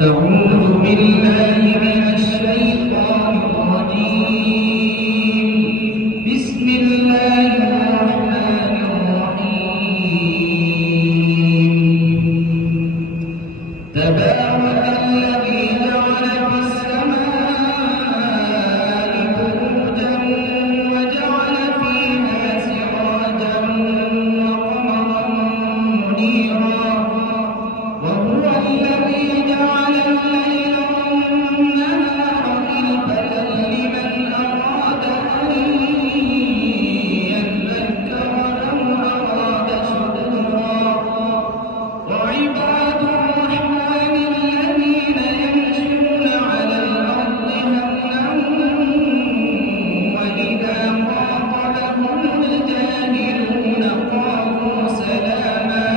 أعوذ بالله من الشيطان الرجيم. بسم الله الرحمن الرحيم. تبارك الذي جعل في السماء بروجا وجعل فيها سراجا وقمرا منيرا، وهو الذي جعل الليل والنهار خلفة لمن أراد أن يذكر أو أراد شكورا. وعباد الرحمن الذين يمشون على الأرض هونا وإذا خاطبهم الجاهلون قالوا سلاما.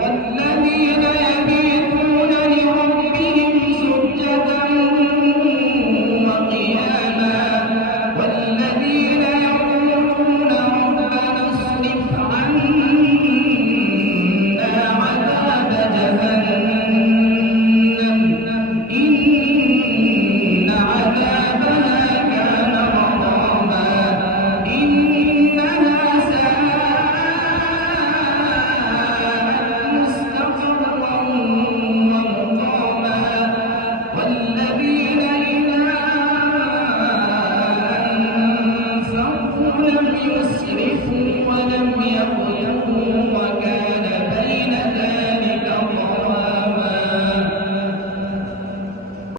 والذين يبيتون لربهم سجدا وقياما، والذين يقولون ربنا اصرف عنا عذاب جهنم إن عذابها كان غراما إنها ساءت مستقرا ومقاما. والذين إذا أنفقوا لم يسرفوا ولم يقتروا